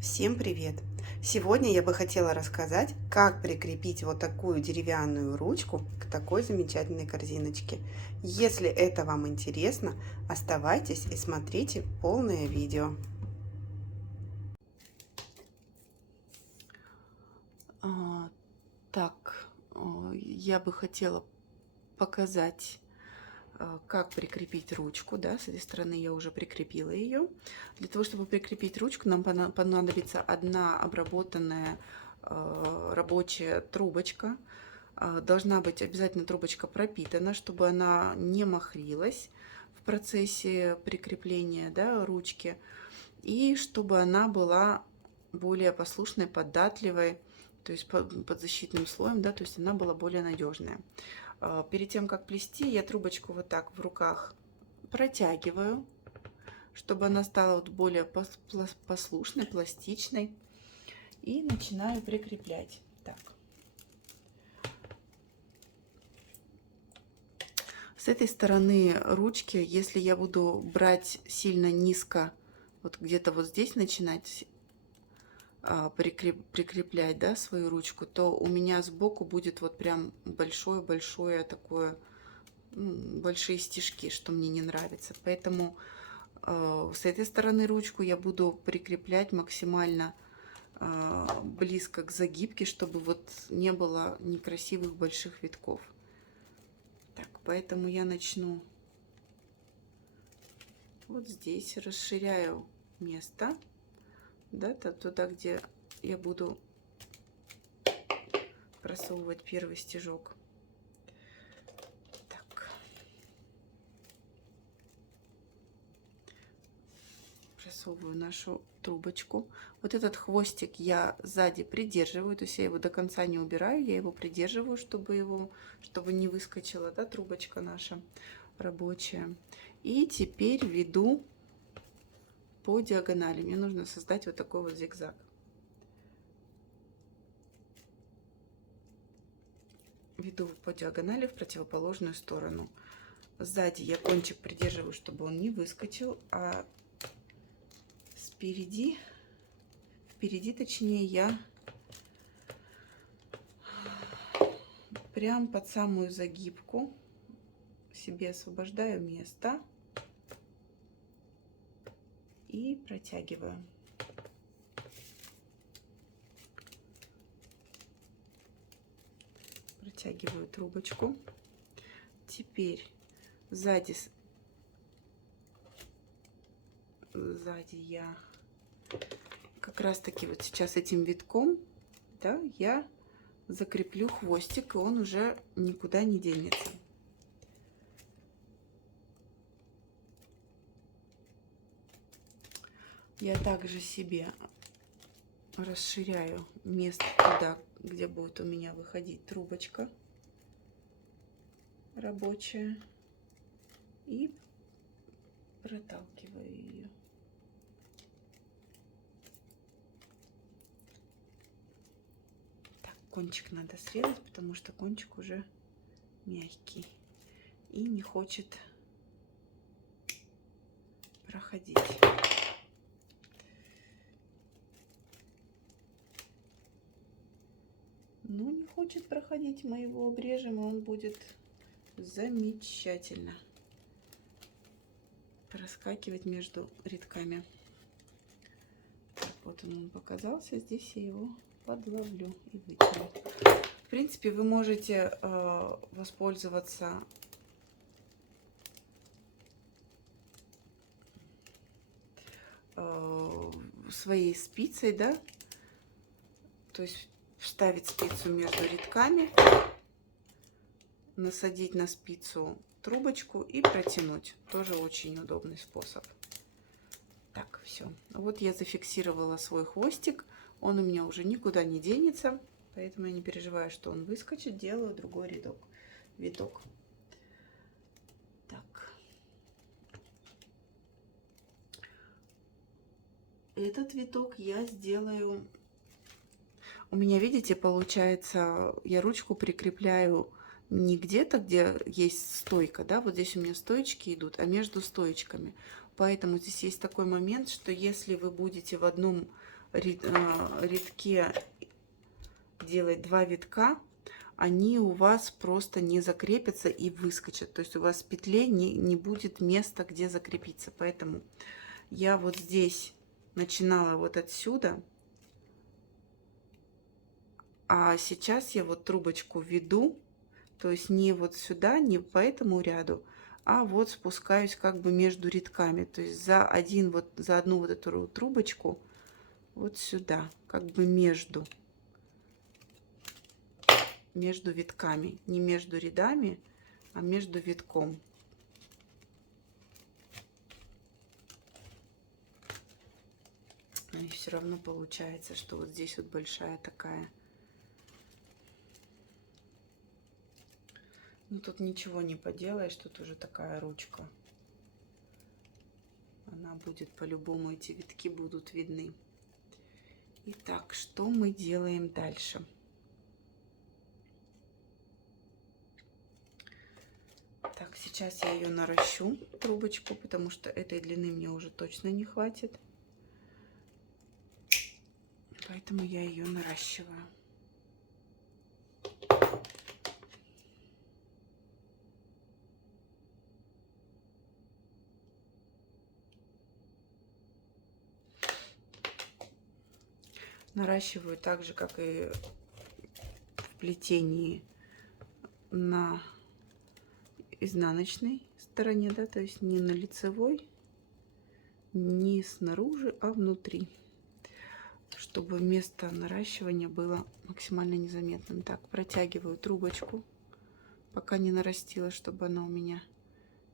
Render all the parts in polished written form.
Всем привет! Сегодня я бы хотела рассказать, как прикрепить вот такую деревянную ручку к такой замечательной корзиночке. Если это вам интересно, оставайтесь и смотрите полное видео. А, я бы хотела показать, как прикрепить ручку, да, с этой стороны я уже прикрепила ее. Для того, чтобы прикрепить ручку, нам понадобится одна обработанная рабочая трубочка. Должна быть обязательно трубочка пропитана, чтобы она не махрилась в процессе прикрепления, да, ручки, и чтобы она была более послушной, податливой, то есть под защитным слоем, да, то есть она была более надежная. Перед тем, как плести, я трубочку вот так в руках протягиваю, чтобы она стала вот более послушной, пластичной, и начинаю прикреплять. Так. С этой стороны ручки, если я буду брать сильно низко, вот где-то вот здесь начинать прикреплять, да, свою ручку, то у меня сбоку будет вот прям большое-большое такое, большие стежки, что мне не нравится. Поэтому с этой стороны ручку я буду прикреплять максимально близко к загибке, чтобы вот не было некрасивых больших витков. Так, поэтому я начну вот здесь, расширяю место, да, туда, где я буду просовывать первый стежок. Так. Просовываю нашу трубочку. Вот этот хвостик я сзади придерживаю, то есть я его до конца не убираю, я его придерживаю, чтобы не выскочила, да, трубочка наша рабочая. И теперь веду по диагонали. Мне нужно создать вот такой вот зигзаг. Веду по диагонали в противоположную сторону. Сзади я кончик придерживаю, чтобы он не выскочил, а впереди точнее, я прям под самую загибку себе освобождаю место и протягиваю. Протягиваю трубочку. Теперь сзади я как раз таки вот сейчас этим витком, да, я закреплю хвостик, и он уже никуда не денется. Я также себе расширяю место туда, где будет у меня выходить трубочка рабочая, и проталкиваю ее. Так, кончик надо срезать, потому что кончик уже мягкий и не хочет проходить. Ну, не хочет проходить, мы его обрежем, и он будет замечательно проскакивать между рядками. Так, вот он показался, здесь я его подловлю и вытяну. В принципе, вы можете воспользоваться своей спицей, да, то есть вставить спицу между рядками, насадить на спицу трубочку и протянуть. Тоже очень удобный способ. Так, все. Вот я зафиксировала свой хвостик. Он у меня уже никуда не денется, поэтому я не переживаю, что он выскочит. Делаю другой виток. Так. Этот виток я сделаю. У меня, видите, получается, я ручку прикрепляю не где-то, где есть стойка, да, вот здесь у меня стоечки идут, а между стоечками. Поэтому здесь есть такой момент, что если вы будете в одном рядке делать 2 витка, они у вас просто не закрепятся и выскочат. То есть у вас в петле не будет места, где закрепиться. Поэтому я вот здесь начинала вот отсюда, а сейчас я вот трубочку веду, то есть не вот сюда, не по этому ряду, а вот спускаюсь как бы между рядками, то есть за одну вот эту трубочку вот сюда, как бы между витками, не между рядами, а между витком. И все равно получается, что вот здесь вот большая такая. Ну тут ничего не поделаешь, тут уже такая ручка. Она будет по-любому, эти витки будут видны. Итак, что мы делаем дальше? Так, сейчас я ее наращу, трубочку, потому что этой длины мне уже точно не хватит. Поэтому я ее наращиваю. Наращиваю так же, как и в плетении на изнаночной стороне, да, то есть не на лицевой, не снаружи, а внутри, чтобы место наращивания было максимально незаметным. Так, протягиваю трубочку, пока не нарастила, чтобы она у меня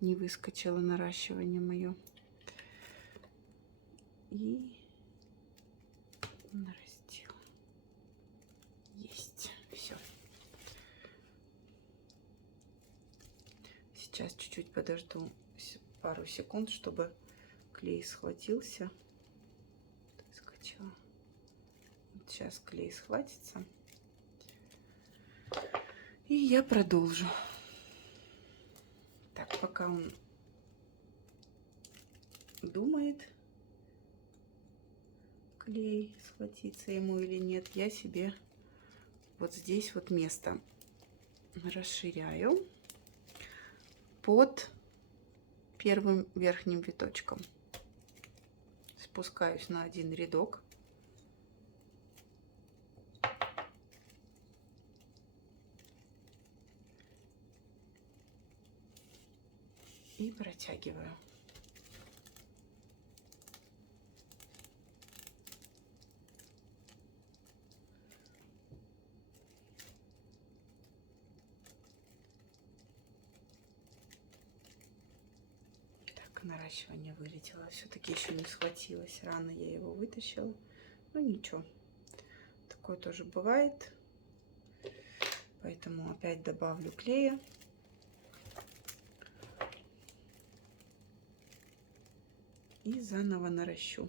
не выскочила, наращивание мое. И нарастила. Есть. Все. Сейчас чуть-чуть подожду пару секунд, чтобы клей схватился. Скачала. Вот сейчас клей схватится. И я продолжу. Так, пока он думает, клей схватится ему или нет, я себе вот здесь вот место расширяю под первым верхним виточком. Спускаюсь на один рядок. И протягиваю. Так, наращивание вылетело. Все-таки еще не схватилось. Рано я его вытащила. Ну ничего. Такое тоже бывает. Поэтому опять добавлю клея. И заново наращу.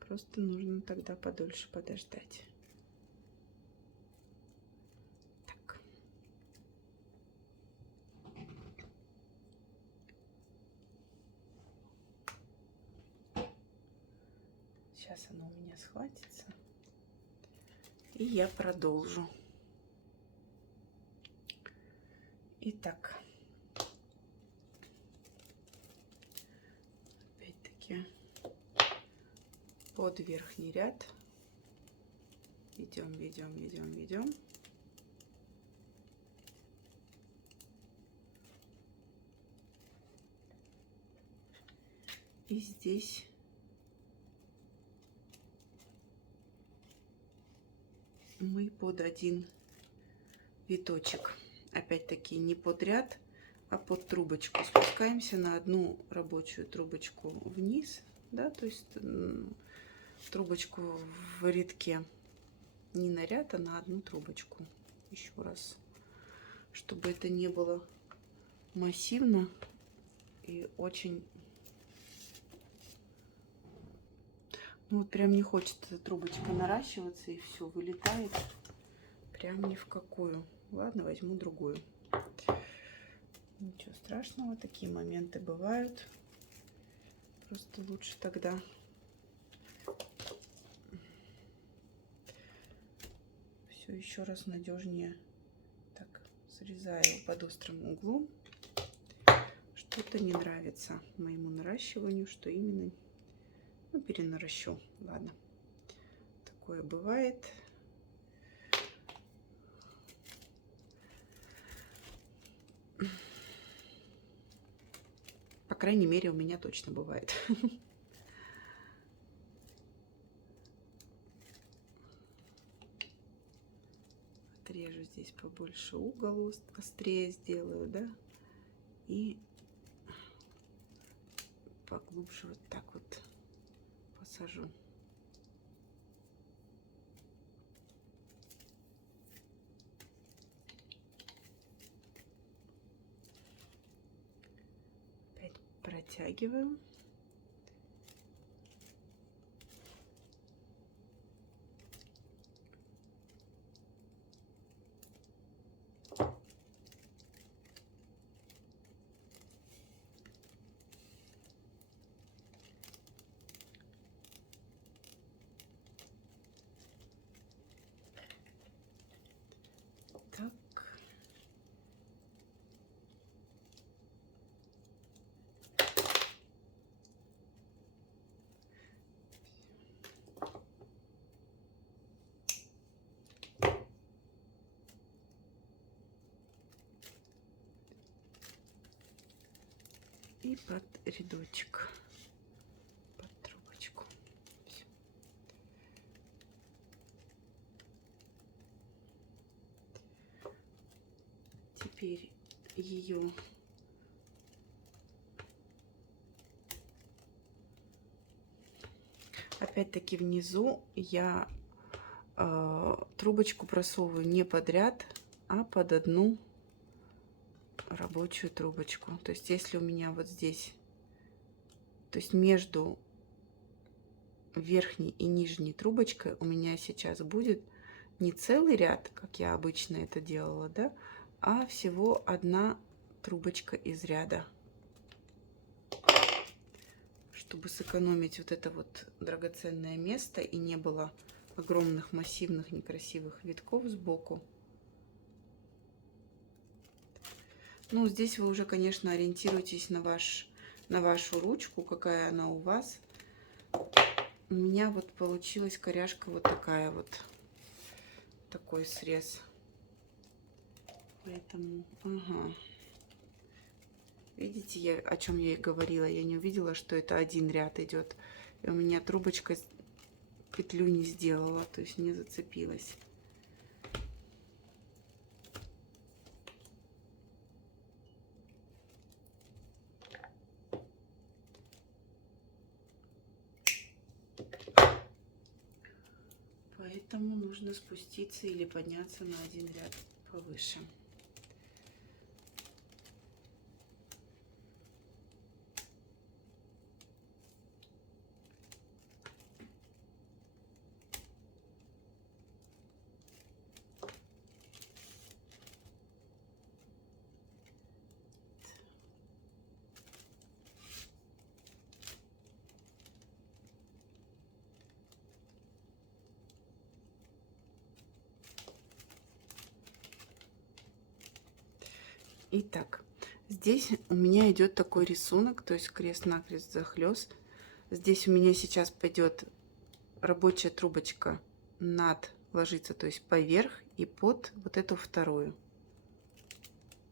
Просто нужно тогда подольше подождать. Так. Сейчас оно у меня схватится. И я продолжу. Итак. Опять-таки под верхний ряд ведем, ведем, ведем, ведем. И здесь мы под один виточек, опять-таки не под ряд, а под трубочку спускаемся на одну рабочую трубочку вниз, да, то есть трубочку в рядке, не на ряд, а на одну трубочку. Еще раз, чтобы это не было массивно и очень, ну вот прям не хочет эта трубочка наращиваться, и все вылетает прям ни в какую. Ладно, возьму другую. Ничего страшного, такие моменты бывают. Просто лучше тогда все еще раз надежнее. Так, срезаю под острым углом. Что-то не нравится моему наращиванию, что именно. Ну, перенаращу. Ладно, такое бывает. По крайней мере, у меня точно бывает. Отрежу здесь побольше угол, острее сделаю, да, и поглубже вот так вот посажу. Опять протягиваю. Так. И под рядочек, под трубочку. Всё. Теперь ее опять-таки внизу я трубочку просовываю не подряд, а под одну рабочую трубочку. То есть если у меня вот здесь, то есть между верхней и нижней трубочкой у меня сейчас будет не целый ряд, как я обычно это делала, да, а всего одна трубочка из ряда. Чтобы сэкономить вот это вот драгоценное место и не было огромных массивных некрасивых витков сбоку. Ну, здесь вы уже, конечно, ориентируйтесь на вашу ручку, какая она у вас. У меня вот получилась коряшка вот такая вот, такой срез. Поэтому, ага. Видите, о чем я и говорила. Я не увидела, что это один ряд идет. И у меня трубочка петлю не сделала, то есть не зацепилась. Поэтому нужно спуститься или подняться на один ряд повыше. Итак, здесь у меня идет такой рисунок, то есть крест-накрест захлест. Здесь у меня сейчас пойдет рабочая трубочка над ложится, то есть поверх и под вот эту вторую.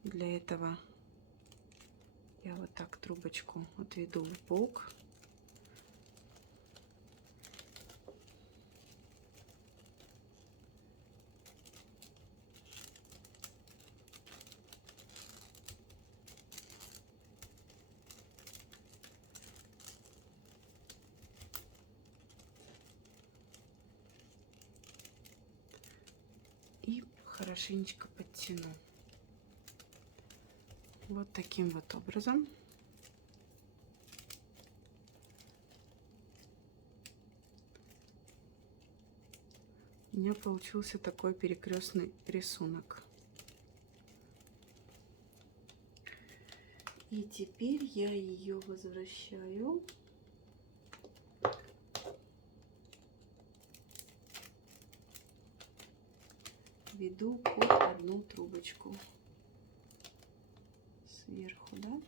Для этого я вот так трубочку отведу в бок. И хорошенечко подтяну. Вот таким вот образом. У меня получился такой перекрестный рисунок. И теперь я ее возвращаю. Веду под одну трубочку сверху, да?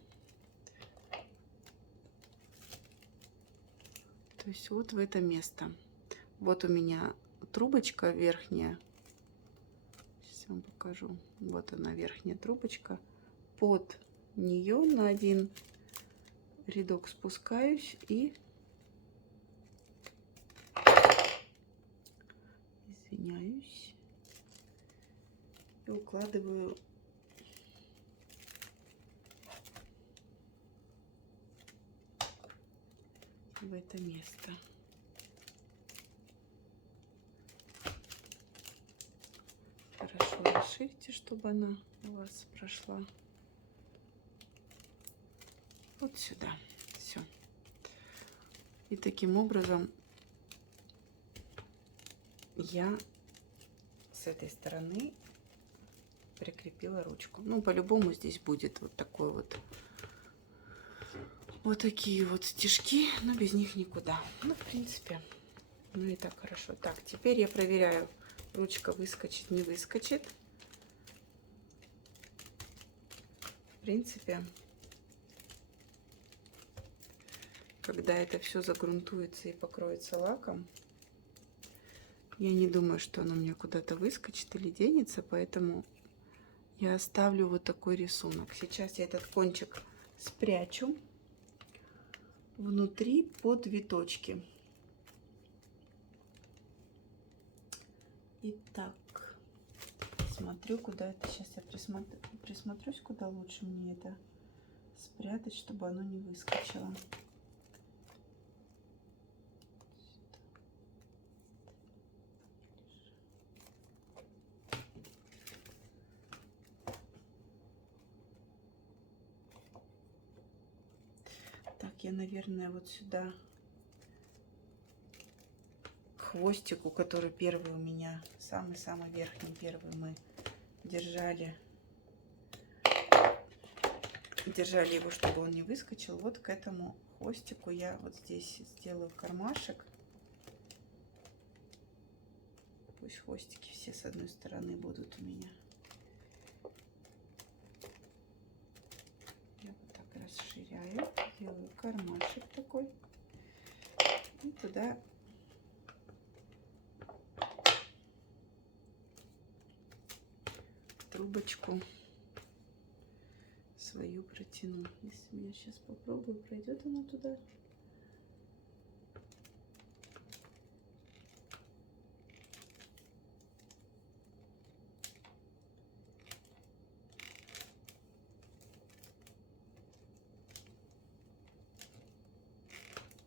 То есть вот в это место. Вот у меня трубочка верхняя. Сейчас вам покажу. Вот она, верхняя трубочка. Под нее на один рядок спускаюсь и, извиняюсь, и укладываю в это место. Хорошо расширьте, чтобы она у вас прошла вот сюда. Все. И таким образом я с этой стороны прикрепила ручку. Ну, по-любому здесь будет вот такой вот такие вот стежки, но без них никуда. Ну, в принципе, ну и так хорошо. Так, теперь я проверяю, ручка выскочит, не выскочит. В принципе, когда это все загрунтуется и покроется лаком, я не думаю, что оно у меня куда-то выскочит или денется, поэтому я оставлю вот такой рисунок. Сейчас я этот кончик спрячу внутри под виточки. Итак, смотрю, куда это. Сейчас я присмотрюсь, куда лучше мне это спрятать, чтобы оно не выскочило. Так, я, наверное, вот сюда к хвостику, который первый у меня, самый-самый верхний, первый мы держали его, чтобы он не выскочил. Вот к этому хвостику я вот здесь сделаю кармашек. Пусть хвостики все с одной стороны будут у меня. Я вот так расширяю, делаю кармашек такой и туда трубочку свою протяну. Если я сейчас попробую, пройдет она туда.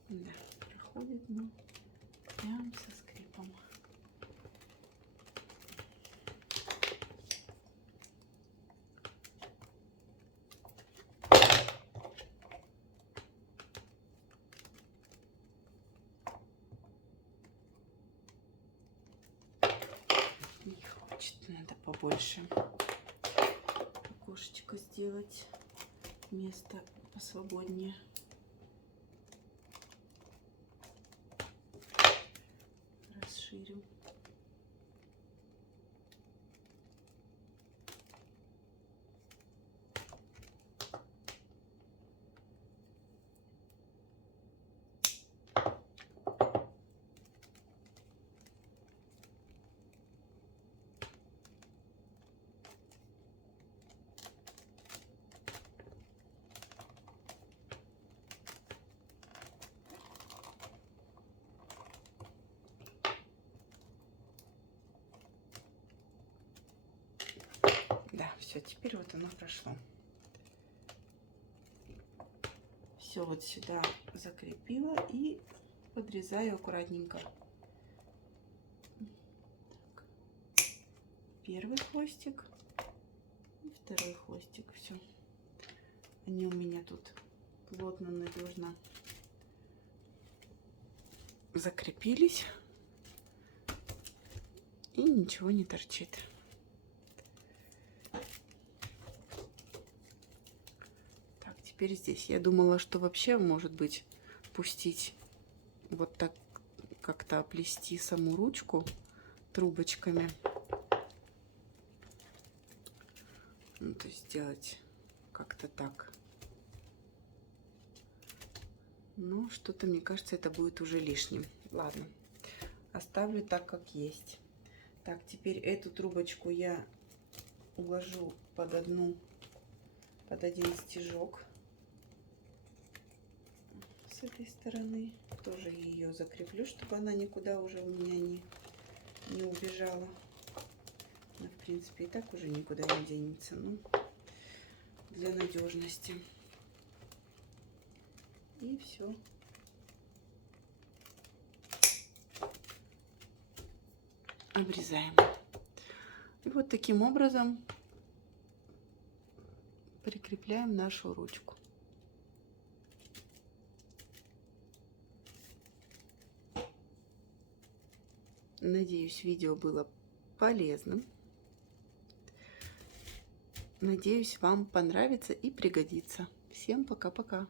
Да, проходит, но прям со скрипом. Не хочет, надо побольше окошечко сделать, место посвободнее. Расширю. Да, все, теперь вот оно прошло. Все вот сюда закрепила и подрезаю аккуратненько. Так. Первый хвостик и второй хвостик. Все. Они у меня тут плотно, надежно закрепились. И ничего не торчит. Так, теперь здесь. Я думала, что вообще, может быть, пустить вот так, как-то оплести саму ручку трубочками. Ну, то есть сделать как-то так. Но что-то, мне кажется, это будет уже лишним. Ладно, оставлю так, как есть. Так, теперь эту трубочку я уложу под один стежок с этой стороны. Тоже ее закреплю, чтобы она никуда уже у меня не убежала. Она, в принципе, и так уже никуда не денется. Ну, для надежности. И все. Обрезаем. И вот таким образом прикрепляем нашу ручку. Надеюсь, видео было полезным. Надеюсь, вам понравится и пригодится. Всем пока-пока.